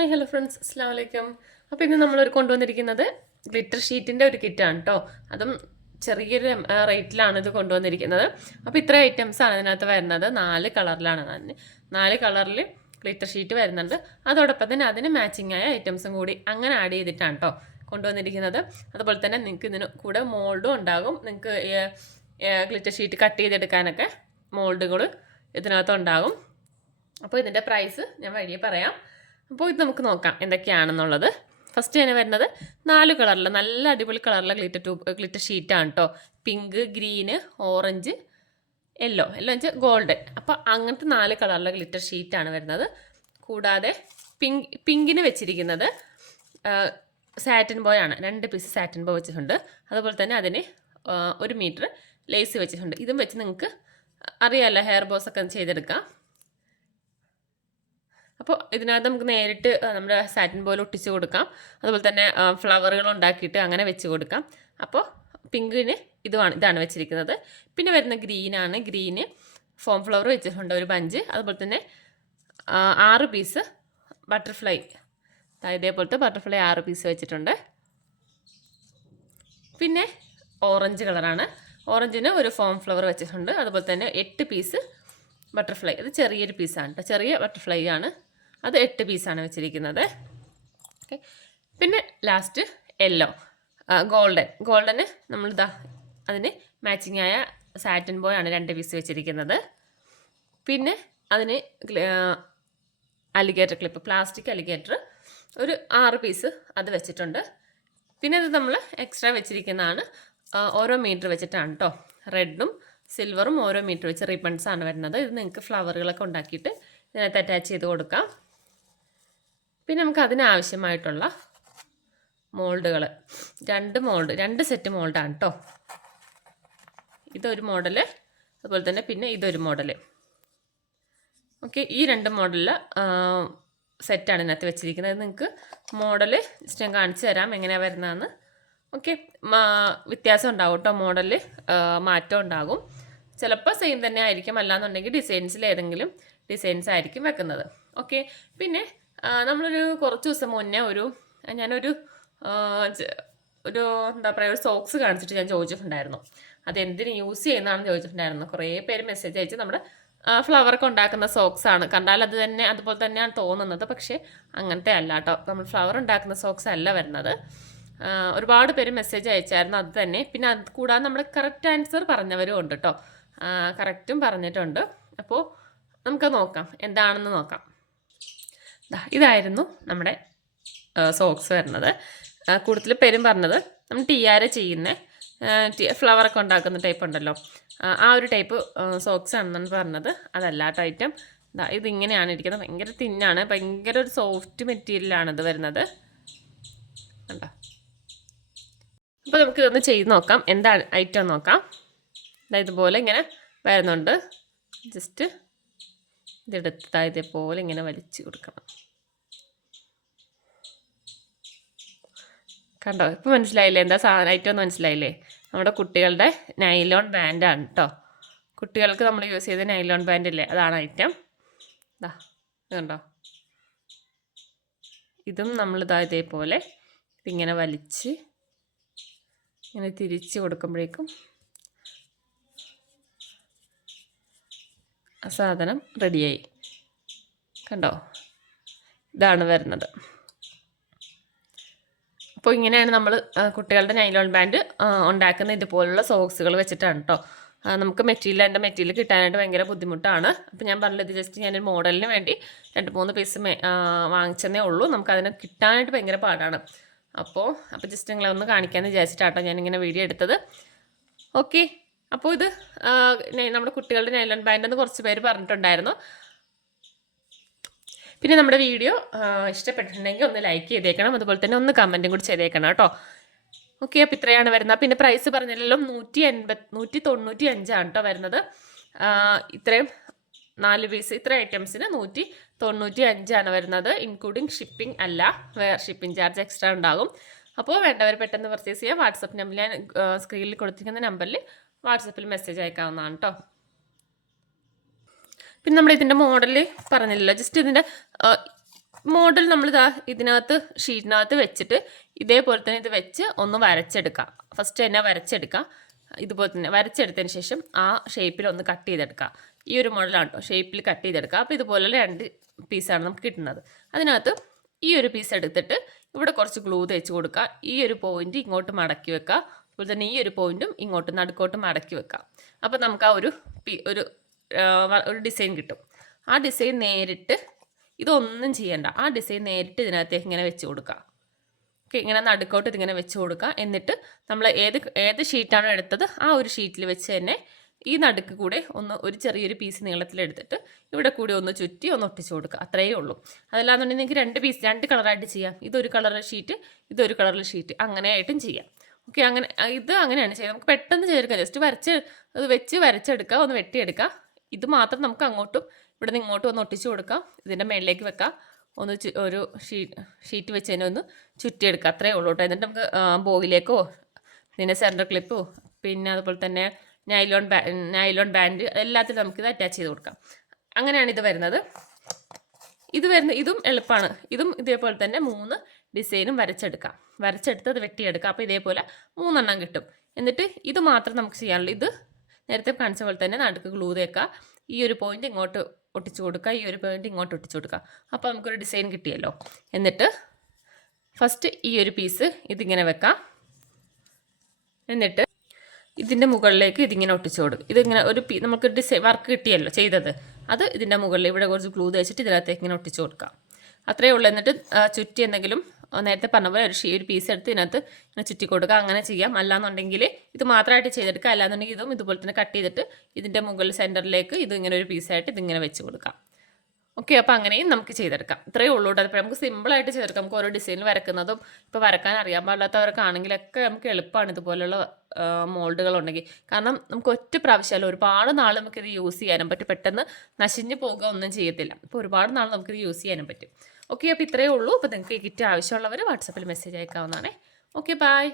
Hi hello friends, അസ്സാം വലൈക്കും. അപ്പോൾ ഇന്ന് നമ്മളൊരു കൊണ്ടുവന്നിരിക്കുന്നത് ഗ്ലിറ്റർ ഷീറ്റിൻ്റെ ഒരു കിറ്റാണ് കേട്ടോ. അതും ചെറിയൊരു റേറ്റിലാണ് ഇത് കൊണ്ടുവന്നിരിക്കുന്നത്. അപ്പോൾ ഇത്ര ഐറ്റംസാണ് ഇതിനകത്ത് വരുന്നത്. 4 കളറിലാണ് തന്നെ. 4 കളറിൽ ഗ്ലിറ്റർ ഷീറ്റ് വരുന്നുണ്ട്. അതോടൊപ്പം തന്നെ അതിന് മാച്ചിങ് ആയ ഐറ്റംസും കൂടി അങ്ങനെ ആഡ് ചെയ്തിട്ടാണ് കേട്ടോ കൊണ്ടുവന്നിരിക്കുന്നത്. അതുപോലെ തന്നെ നിങ്ങൾക്ക് ഇതിന് കൂടെ മോൾഡും ഉണ്ടാകും. നിങ്ങൾക്ക് ഗ്ലിറ്റർ ഷീറ്റ് കട്ട് ചെയ്തെടുക്കാനൊക്കെ മോൾഡുകൾ ഇതിനകത്ത് ഉണ്ടാകും. അപ്പോൾ ഇതിൻ്റെ പ്രൈസ് ഞാൻ വഴിയെ പറയാം. അപ്പോൾ ഇത് നമുക്ക് നോക്കാം എന്തൊക്കെയാണെന്നുള്ളത്. ഫസ്റ്റ് തന്നെ വരുന്നത് 4 കളറിൽ നല്ല അടിപൊളി കളറിലെ ഗ്ലിറ്റർ ഷീറ്റാണ് കേട്ടോ. പിങ്ക്, ഗ്രീന്, ഓറഞ്ച്, യെല്ലോ വെച്ചാൽ ഗോൾഡൻ. അപ്പോൾ അങ്ങനത്തെ 4 കളറിലെ ഗ്ലിറ്റർ ഷീറ്റാണ് വരുന്നത്. കൂടാതെ പിങ്കിന് വെച്ചിരിക്കുന്നത് സാറ്റിൻ ബോയ് ആണ്. 2 പീസ് സാറ്റിൻ ബോയ് വെച്ചിട്ടുണ്ട്. അതുപോലെ തന്നെ അതിന് 1 മീറ്റർ ലേസ് വെച്ചിട്ടുണ്ട്. ഇതും വെച്ച് നിങ്ങൾക്ക് അറിയാമല്ലോ, ഹെയർ ബോസ് ഒക്കെ ചെയ്തെടുക്കാം. അപ്പോൾ ഇതിനകത്ത് നമുക്ക് നേരിട്ട് നമ്മുടെ സാറ്റിൻ പോലെ ഒട്ടിച്ച് കൊടുക്കാം. അതുപോലെ തന്നെ ഫ്ലവറുകൾ ഉണ്ടാക്കിയിട്ട് അങ്ങനെ വെച്ച് കൊടുക്കാം. അപ്പോൾ പിങ്കിന് ഇതാണ് വെച്ചിരിക്കുന്നത്. പിന്നെ വരുന്ന ഗ്രീനാണ്. ഗ്രീന് ഫോം ഫ്ലവർ വെച്ചിട്ടുണ്ട്, ഒരു ബഞ്ച്. അതുപോലെ തന്നെ 6 പീസ് ബട്ടർഫ്ലൈ, ഇതേപോലത്തെ ബട്ടർഫ്ലൈ 6 പീസ് വെച്ചിട്ടുണ്ട്. പിന്നെ ഓറഞ്ച് കളറാണ്. ഓറഞ്ചിന് ഒരു ഫോം ഫ്ലവർ വെച്ചിട്ടുണ്ട്. അതുപോലെ തന്നെ 8 പീസ് ബട്ടർഫ്ലൈ. ഇത് ചെറിയൊരു പീസാണ് കേട്ടോ, ചെറിയ ബട്ടർഫ്ലൈ ആണ്. അത് 8 പീസാണ് വെച്ചിരിക്കുന്നത്. ഓക്കെ. പിന്നെ ലാസ്റ്റ് യെല്ലോ, ഗോൾഡന് നമ്മളിതാ അതിന് മാച്ചിങ് ആയ സാറ്റിൻ ബോയ് ആണ് 2 പീസ് വെച്ചിരിക്കുന്നത്. പിന്നെ അതിന് അലിഗേറ്റർ ക്ലിപ്പ്, പ്ലാസ്റ്റിക് അലിഗേറ്റർ ഒരു 6 പീസ് അത് വെച്ചിട്ടുണ്ട്. പിന്നെ ഇത് നമ്മൾ എക്സ്ട്രാ വെച്ചിരിക്കുന്നതാണ്. ഓരോ മീറ്റർ വെച്ചിട്ടാണ് കേട്ടോ. റെഡും സിൽവറും ഓരോ മീറ്റർ വെച്ച് റിബൺസ് ആണ് വരുന്നത്. ഇത് നിങ്ങൾക്ക് ഫ്ലവറുകളൊക്കെ ഉണ്ടാക്കിയിട്ട് ഇതിനകത്ത് അറ്റാച്ച് ചെയ്ത് കൊടുക്കാം. പിന്നെ നമുക്ക് അതിനാവശ്യമായിട്ടുള്ള മോൾഡുകൾ, 2 സെറ്റ് മോൾഡാണ് കേട്ടോ. ഇതൊരു മോഡല്, അതുപോലെ തന്നെ പിന്നെ ഇതൊരു മോഡല്. ഓക്കെ, ഈ 2 മോഡലിൽ സെറ്റാണ് ഇതിനകത്ത് വെച്ചിരിക്കുന്നത്. നിങ്ങൾക്ക് മോഡല് ജസ്റ്റ് ഞാൻ കാണിച്ചു തരാം എങ്ങനെയാണ് വരുന്നതെന്ന്. ഓക്കെ, വ്യത്യാസം ഉണ്ടാകും കേട്ടോ, മോഡലിൽ മാറ്റം ഉണ്ടാകും. ചിലപ്പോൾ സെയിം തന്നെ ആയിരിക്കും, അല്ലാന്നുണ്ടെങ്കിൽ ഡിസൈൻസിൽ ഏതെങ്കിലും ഡിസൈൻസ് ആയിരിക്കും വെക്കുന്നത്. ഓക്കെ. പിന്നെ നമ്മളൊരു കുറച്ച് ദിവസം മുന്നേ ഞാനൊരു എന്താ പറയുക, ഒരു സോക്സ് കാണിച്ചിട്ട് ഞാൻ ചോദിച്ചിട്ടുണ്ടായിരുന്നു അതെന്തിന് യൂസ് ചെയ്യുന്നതാണെന്ന് ചോദിച്ചിട്ടുണ്ടായിരുന്നു. കുറേ പേര് മെസ്സേജ് അയച്ച് നമ്മുടെ ഫ്ലവറൊക്കെ ഉണ്ടാക്കുന്ന സോക്സ് ആണ്, കണ്ടാൽ അതുപോലെ തന്നെയാണ് തോന്നുന്നത്. പക്ഷേ അങ്ങനത്തെ അല്ല കേട്ടോ, നമ്മൾ ഫ്ലവർ ഉണ്ടാക്കുന്ന സോക്സ് അല്ല വരുന്നത്. ഒരുപാട് പേര് മെസ്സേജ് അയച്ചായിരുന്നു അത് തന്നെ. പിന്നെ അത് കൂടാതെ നമ്മൾ കറക്റ്റ് ആൻസർ പറഞ്ഞവരും ഉണ്ട് കേട്ടോ, കറക്റ്റും പറഞ്ഞിട്ടുണ്ട്. അപ്പോൾ നമുക്ക് നോക്കാം, എന്താണെന്ന് നോക്കാം. ഇതായിരുന്നു നമ്മുടെ സോക്സ് വരുന്നത്. കൂടുതൽ പേരും പറഞ്ഞത് നമ്മൾ ടിയാര ചെയ്യുന്ന ഫ്ലവറൊക്കെ ഉണ്ടാക്കുന്ന ടൈപ്പ് ഉണ്ടല്ലോ, ആ ഒരു ടൈപ്പ് സോക്സ് ആണെന്നാണ് പറഞ്ഞത്. അതല്ല കേട്ടോ ഐറ്റം. ഇതിങ്ങനെയാണ് ഇരിക്കുന്നത്. ഭയങ്കര തിന്നാണ്, ഭയങ്കര ഒരു സോഫ്റ്റ് മെറ്റീരിയലാണ് ഇത് വരുന്നത് കണ്ടോ. അപ്പോൾ നമുക്ക് ഇതൊന്ന് ചെയ്ത് നോക്കാം, എന്താ ഐറ്റം നോക്കാം. ഇതുപോലെ ഇങ്ങനെ വരുന്നുണ്ട്. ജസ്റ്റ് ഇതെടുത്ത് ഇതേപോലെ ഇങ്ങനെ വലിച്ചു കൊടുക്കണം. കണ്ടോ, ഇപ്പോൾ മനസ്സിലായില്ലേ എന്താ ഐറ്റം എന്ന് മനസ്സിലായില്ലേ? നമ്മുടെ കുട്ടികളുടെ നൈലോൺ ബാൻഡാണ് കേട്ടോ. കുട്ടികൾക്ക് നമ്മൾ യൂസ് ചെയ്ത നൈലോൺ ബാൻഡില്ലേ, അതാണ് ഐറ്റം. കണ്ടോ, ഇതും ഇതേപോലെ ഇതിങ്ങനെ വലിച്ച് ഇങ്ങനെ തിരിച്ച് കൊടുക്കുമ്പോഴേക്കും ആ സാധനം റെഡിയായി. കണ്ടോ, ഇതാണ് വരുന്നത്. അപ്പോൾ ഇങ്ങനെയാണ് നമ്മൾ കുട്ടികളുടെ നൈലോൺ ബാൻഡ് ഉണ്ടാക്കുന്ന. ഇതുപോലുള്ള സോക്സുകൾ വെച്ചിട്ടാണ് കേട്ടോ. നമുക്ക് മെറ്റീരിയൽ കിട്ടാനായിട്ട് ഭയങ്കര ബുദ്ധിമുട്ടാണ്. അപ്പോൾ ഞാൻ പറഞ്ഞത് ജസ്റ്റ് ഞാനൊരു മോഡലിന് വേണ്ടി 2-3 പീസ് വാങ്ങിച്ചതേ ഉള്ളൂ. നമുക്കതിനെ കിട്ടാനായിട്ട് ഭയങ്കര പാടാണ്. അപ്പോൾ ജസ്റ്റ് നിങ്ങളെ ഒന്ന് കാണിക്കാമെന്ന് വിചാരിച്ചിട്ടാട്ടോ ഞാനിങ്ങനെ വീഡിയോ എടുത്തത്. ഓക്കെ. അപ്പോൾ ഇത് നമ്മുടെ കുട്ടികളുടെ നൈലോൺ ബാൻഡ് എന്ന് കുറച്ച് പേര് പറഞ്ഞിട്ടുണ്ടായിരുന്നു. പിന്നെ നമ്മുടെ വീഡിയോ ഇഷ്ടപ്പെട്ടിട്ടുണ്ടെങ്കിൽ ഒന്ന് ലൈക്ക് ചെയ്തേക്കണം, അതുപോലെ തന്നെ ഒന്ന് കമൻറ്റും കൂടി ചെയ്തേക്കണം കേട്ടോ. ഓക്കെ, അപ്പോൾ ഇത്രയാണ് വരുന്നത്. പിന്നെ പ്രൈസ് പറഞ്ഞല്ലോ 195 കേട്ടോ വരുന്നത്. ഇത്രയും 4 പീസ് ഇത്ര ഐറ്റംസിന് 195 വരുന്നത്, ഇൻക്ലൂഡിങ് ഷിപ്പിംഗ് അല്ല, ഷിപ്പിംഗ് ചാർജ് എക്സ്ട്രാ ഉണ്ടാകും. അപ്പോൾ വേണ്ടവർ പെട്ടെന്ന് പർച്ചേസ് ചെയ്യാം. വാട്സപ്പ് നമ്പറിൽ ഞാൻ സ്ക്രീനിൽ കൊടുത്തിരിക്കുന്ന നമ്പറിൽ വാട്സപ്പിൽ മെസ്സേജ് അയക്കാവുന്നതാണ് കേട്ടോ. പിന്നെ നമ്മൾ ഇതിൻ്റെ മോഡൽ പറഞ്ഞില്ലല്ലോ, ജസ്റ്റ് ഇതിൻ്റെ മോഡൽ നമ്മളിതാ ഇതിനകത്ത് ഷീറ്റിനകത്ത് വെച്ചിട്ട് ഇതേപോലെ തന്നെ ഇത് വെച്ച് ഒന്ന് വരച്ചെടുക്കാം. ഫസ്റ്റ് തന്നെ വരച്ചെടുക്കാം. ഇതുപോലെ തന്നെ വരച്ചെടുത്തതിന് ശേഷം ആ ഷേപ്പിൽ ഒന്ന് കട്ട് ചെയ്തെടുക്കുക. ഈ ഒരു മോഡലാണ് കേട്ടോ, ഷേപ്പിൽ കട്ട് ചെയ്തെടുക്കുക. അപ്പോൾ ഇതുപോലെ 2 പീസാണ് നമുക്ക് കിട്ടുന്നത്. അതിനകത്ത് ഈ ഒരു പീസ് എടുത്തിട്ട് ഇവിടെ കുറച്ച് ഗ്ലൂ തേച്ച് കൊടുക്കുക. ഈ ഒരു പോയിന്റ് ഇങ്ങോട്ട് മടക്കി വെക്കുക. അതുപോലെ തന്നെ ഈ ഒരു പോയിന്റും ഇങ്ങോട്ട് നടുക്കോട്ട് മടക്കി വെക്കാം. അപ്പോൾ നമുക്ക് ആ ഒരു ഡിസൈൻ കിട്ടും. ആ ഡിസൈൻ നേരിട്ട് ഇതൊന്നും ചെയ്യണ്ട, ആ ഡിസൈൻ നേരിട്ട് ഇതിനകത്തേക്ക് ഇങ്ങനെ വെച്ച് കൊടുക്കുക. ഓക്കെ, ഇങ്ങനെ നടുക്കോട്ട് ഇതിങ്ങനെ വെച്ച് കൊടുക്കുക. എന്നിട്ട് നമ്മൾ ഏത് ഷീറ്റാണോ എടുത്തത് ആ ഒരു ഷീറ്റിൽ വെച്ച് തന്നെ ഈ നടുക്ക് കൂടെ ഒരു ചെറിയൊരു പീസ് നീളത്തിലെടുത്തിട്ട് ഇവിടെ കൂടി ഒന്ന് ചുറ്റി ഒന്ന് ഒട്ടിച്ച് കൊടുക്കുക. അത്രയേ ഉള്ളൂ. അതല്ലാന്നുണ്ടെങ്കിൽ നിങ്ങൾക്ക് 2 കളറായിട്ട് ചെയ്യാം. ഇതൊരു കളർ ഷീറ്റ്, ഇതൊരു കളറിൽ ഷീറ്റ്, അങ്ങനെയായിട്ടും ചെയ്യാം. ഓക്കെ, അങ്ങനെയാണ് ചെയ്യുക. നമുക്ക് പെട്ടെന്ന് ചെയ്തെടുക്കാം. ജസ്റ്റ് വെച്ച് വരച്ചെടുക്കുക, ഒന്ന് വെട്ടിയെടുക്കുക. ഇത് മാത്രം നമുക്ക് അങ്ങോട്ടും ഇവിടെ നിന്ന് ഇങ്ങോട്ടും ഒന്ന് ഒട്ടിച്ച് കൊടുക്കാം. ഇതിൻ്റെ മേളിലേക്ക് വെക്കാം. ഒരു ഷീറ്റ് വെച്ച് തന്നെ ഒന്ന് ചുറ്റിയെടുക്കുക. അത്രയേ ഉള്ളൂ കേട്ടോ. എന്നിട്ട് നമുക്ക് ബോയിലേക്കോ പിന്നെ സെൻറ്റർ ക്ലിപ്പോ പിന്നെ അതുപോലെ തന്നെ നൈലോൺ ബാൻഡ് എല്ലാത്തിലും നമുക്കിത് അറ്റാച്ച് ചെയ്ത് കൊടുക്കാം. അങ്ങനെയാണ് ഇത് വരുന്നത്. ഇതും എളുപ്പമാണ്. ഇതും ഇതേപോലെ തന്നെ 3 ഡിസൈനും വരച്ചെടുത്ത് അത് വെട്ടിയെടുക്കാം. അപ്പോൾ ഇതേപോലെ 3 എണ്ണം കിട്ടും. എന്നിട്ട് ഇത് മാത്രം നമുക്ക് ചെയ്യാനുള്ളൂ. ഇത് നേരത്തെ കാണിച്ച പോലെ തന്നെ നടുക്ക് ഗ്ലൂ തേക്കുക. ഈ ഒരു പോയിന്റ് ഇങ്ങോട്ട് ഒട്ടിച്ചു കൊടുക്കുക, ഈ ഒരു പോയിന്റ് ഇങ്ങോട്ട് ഒട്ടിച്ചു കൊടുക്കുക. അപ്പോൾ നമുക്കൊരു ഡിസൈൻ കിട്ടിയല്ലോ. എന്നിട്ട് ഫസ്റ്റ് ഈ ഒരു പീസ് ഇതിങ്ങനെ വെക്കാം. എന്നിട്ട് ഇതിൻ്റെ മുകളിലേക്ക് ഇതിങ്ങനെ ഒട്ടിച്ചു കൊടുക്കും. ഇതിങ്ങനെ നമുക്ക് ഡിസൈൻ വർക്ക് കിട്ടിയല്ലോ ചെയ്തത്, അത് ഇതിൻ്റെ മുകളിൽ ഇവിടെ കുറച്ച് ഗ്ലൂ തേച്ചിട്ട് ഇതിനകത്തേക്ക് ഇങ്ങനെ ഒട്ടിച്ചു കൊടുക്കാം. അത്രയേ ഉള്ളൂ. എന്നിട്ട് ചുറ്റി എന്തെങ്കിലും നേരത്തെ പറഞ്ഞ പോലെ ഒരു പീസ് എടുത്ത് ഇതിനകത്ത് ഇങ്ങനെ ചുറ്റി കൊടുക്കുക. അങ്ങനെ ചെയ്യാം. അല്ലാന്നുണ്ടെങ്കിൽ ഇത് മാത്രമായിട്ട് ചെയ്തെടുക്കുക. അല്ലാന്നുണ്ടെങ്കിൽ ഇതും ഇതുപോലെ തന്നെ കട്ട് ചെയ്തിട്ട് ഇതിൻ്റെ മുകളിൽ സെൻറ്ററിലേക്ക് ഇത് ഇങ്ങനെ ഒരു പീസായിട്ട് ഇതിങ്ങനെ വെച്ച് കൊടുക്കാം. ഓക്കെ, അപ്പോൾ അങ്ങനെയും നമുക്ക് ചെയ്തെടുക്കാം. ഇത്രയേ ഉള്ളൂ കേട്ടോ. അപ്പോൾ നമുക്ക് സിമ്പിളായിട്ട് ചെയ്തെടുക്കാം. നമുക്ക് ഓരോ ഡിസൈനിൽ വരക്കുന്നതും ഇപ്പോൾ വരക്കാൻ അറിയാൻ പാടില്ലാത്തവർക്കാണെങ്കിലൊക്കെ നമുക്ക് എളുപ്പമാണ് ഇതുപോലുള്ള മോൾഡുകളുണ്ടെങ്കിൽ. കാരണം നമുക്ക് ഒറ്റ പ്രാവശ്യമല്ല, ഒരുപാട് നാൾ നമുക്കിത് യൂസ് ചെയ്യാനും പറ്റും. പെട്ടെന്ന് നശിഞ്ഞ് പോകുക ഒന്നും ചെയ്യത്തില്ല. അപ്പോൾ ഒരുപാട് നാൾ നമുക്കിത് യൂസ് ചെയ്യാനും പറ്റും. ഓക്കെ, അപ്പോൾ ഇത്രയേ ഉള്ളൂ. അപ്പോൾ നിങ്ങൾക്ക് ഈ കിറ്റ് ആവശ്യമുള്ളവർ വാട്സാപ്പിൽ മെസ്സേജ് അയക്കാവുന്നതാണ്. Okay, by.